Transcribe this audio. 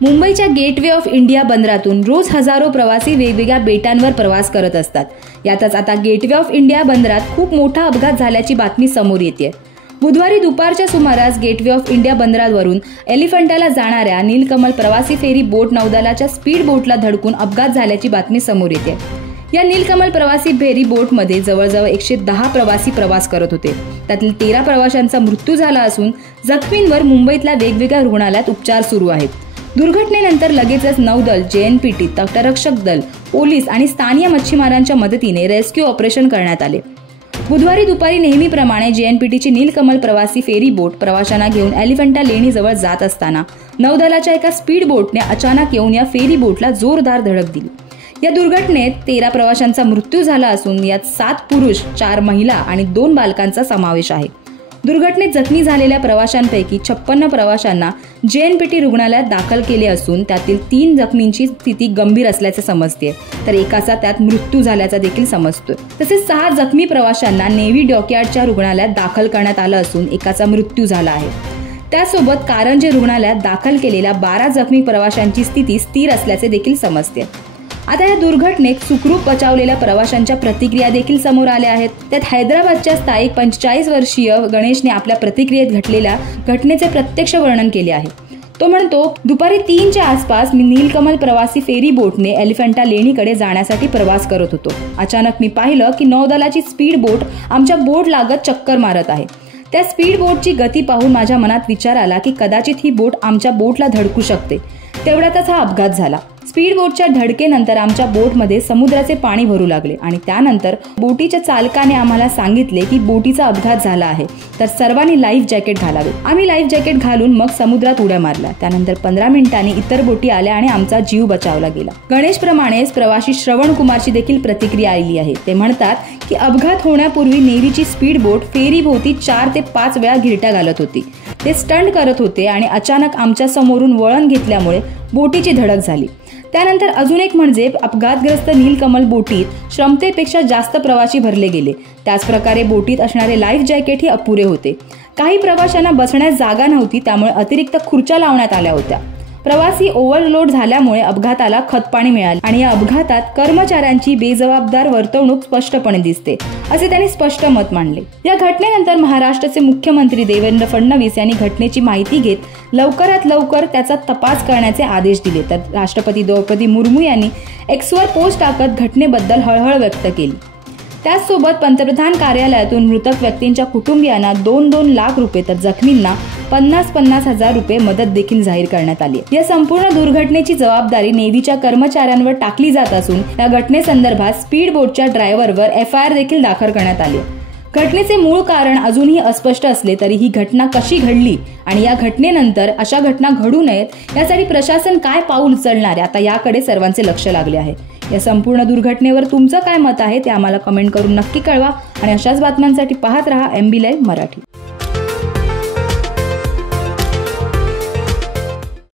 मुंबईच्या gateway of India बंदरातून रोज हजारो प्रवासी वेगवेगळ्या बेटांवर प्रवास करत असतात। यातच आता गेटवे ऑफ इंडिया बंदरात खूप मोठा अपघात झाल्याची बातमी समोर येते। बुधवारी दुपारच्या सुमारास गेटवे ऑफ इंडिया बंदरावरून एलिफंटाला जाणाऱ्या नीलकमल प्रवासी फेरी बोट नौदलाच्या स्पीड बोटला धडकून अपघात झाल्याची बातमी समोर येते। या नीलकमल प्रवासी फेरी बोटमध्ये जवळजवळ 110 प्रवासी प्रवास करत होते। त्यातील 13 प्रवाशांचा मृत्यू झाला असून जखमींवर मुंबईतल्या वेगवेगळ्या रुग्णालयात उपचार सुरू आहेत। दुर्घटनेनंतर लगेचच नौदल, JNPT, तटरक्षक दल, पोलीस आणि स्थानिक मच्छीमारांच्या मदतीने रेस्क्यू ऑपरेशन करण्यात आले। बुधवारी दुपारी नेहमीप्रमाणे JNPTची नीलकमल प्रवासी फेरी बोट प्रवाशांना घेऊन एलिफंटा लेणीजवळ जात असताना नौदलाच्या एका स्पीड बोटने अचानक येऊन या फेरी बोटला जोरदार धडक दिली। या दुर्घटनेत 13 प्रवाशांचा मृत्यू झाला असून यात 7 पुरुष, 4 महिला आणि 2 बालकांचा समावेश आहे। दुर्घटनेत जखमी झालेल्या प्रवाशांपैकी 56 प्रवाशांना JNPT रुग्णालयात दाखल केले असून त्यातील 3 जखमींची स्थिती गंभीर असल्याचे समजते, तर एकाचा त्यात मृत्यू झाल्याचा देखील समजतोय। तसेच 6 जखमी प्रवाशांना नेव्ही डॉकयार्डच्या रुग्णालयात दाखल करण्यात आलं असून एकाचा मृत्यू झाला आहे। त्यासोबत कारंजे रुग्णालयात दाखल केलेल्या 12 जखमी प्रवाशांची स्थिती स्थिर असल्याचे देखील समजते। आता या दुर्घटनेत सुखरूप बचावलेल्या प्रवाशांच्या प्रतिक्रिया देखील समोर आल्या आहेत। त्यात हैदराबादच्या स्थायिक 45 वर्षीय गणेशने आपल्या प्रतिक्रियेत घडलेल्या घटनेचे प्रत्यक्ष वर्णन केले आहे। तो म्हणतो, दुपारी 3च्या आसपास मी नीलकमल प्रवासी फेरी बोटने एलिफंटा लेणीकडे जाण्यासाठी प्रवास करत होतो। अचानक मी पाहिलं की नौदलाची स्पीड बोट आमच्या बोट लागत चक्कर मारत आहे। त्या स्पीड बोटची गती पाहून माझ्या मनात विचार आला की कदाचित ही बोट आमच्या बोटला धडकू शकते। तेवढ्यातच हा अपघात झाला। स्पीड बोटच्या धडकेनंतर आमच्या बोटमध्ये समुद्राचे पाणी भरू लागले आणि त्यानंतर बोटीच्या चालकाने आम्हाला सांगितले की बोटीचा अपघात झाला आहे, तर सर्वांनी लाईफ जॅकेट घालावे। आम्ही लाईफ जॅकेट घालून मग समुद्रात उड्या मारल्या। त्यानंतर 15 मिनिटांनी इतर बोटी आल्या आणि आमचा जीव बचावला गेला। गणेश प्रमाणेच प्रवासी श्रवण कुमारची देखील प्रतिक्रिया आली आहे। ते म्हणतात की अपघात होण्यापूर्वी नेव्हीची स्पीड बोट फेरी भोवती 4 ते 5 वेळा घिरट्या घालत होती। ते स्टंट करत होते आणि अचानक आमच्या समोरून वळण घेतल्यामुळे बोटीची धडक झाली। त्यानंतर अजून एक म्हणजे अपघातग्रस्त नीलकमल बोटीत क्षमतेपेक्षा जास्त प्रवासी भरले गेले। त्याच प्रकारे बोटीत असणारे लाईफ जॅकेट ही अपुरे होते। काही प्रवाशांना बसण्यास जागा नव्हती, त्यामुळे अतिरिक्त खुर्च्या लावण्यात आल्या होत्या। प्रवासी ओव्हरलोड झाल्यामुळे अपघाताला खतपाणी मिळाले आणि या अपघातात कर्मचाऱ्यांची बेजबाबदार वर्तवणूक स्पष्टपणे दिसते, असे त्यांनी स्पष्ट मत मांडले। या घटनेनंतर महाराष्ट्राचे मुख्यमंत्री देवेंद्र फडणवीस यांनी घटनेची माहिती घेत लवकरात लवकर त्याचा तपास करण्याचे आदेश दिले, तर राष्ट्रपती द्रौपदी मुर्मू यांनी एक्सवर पोस्ट टाकत घटनेबद्दल हळहळ व्यक्त केली। त्याचसोबत पंतप्रधान कार्यालयातून मृतक व्यक्तींच्या कुटुंबियांना 2-2 लाख रुपये तर जखमींना 50-50 हजार रुपये मदत देखील जाहीर करण्यात आली। या संपूर्ण दुर्घटनेची जबाबदारी नेव्हीच्या कर्मचाऱ्यांवर टाकली जात असून या घटनेसंदर्भात स्पीड बोटच्या ड्रायव्हरवर FIR देखील दाखल करण्यात आली। घटनेचे मूळ कारण अजूनही अस्पष्ट असले तरी ही घटना कशी घडली आणि या घटनेनंतर अशा घटना घडू नयेत यासाठी प्रशासन काय पाऊल उचलणार आता याकडे सर्वांचे लक्ष लागले आहे। या संपूर्ण दुर्घटनेवर तुमचं काय मत आहे ते आम्हाला कमेंट करून नक्की कळवा आणि अशाच बातम्यांसाठी पाहत रहा MB लाईव्ह मराठी।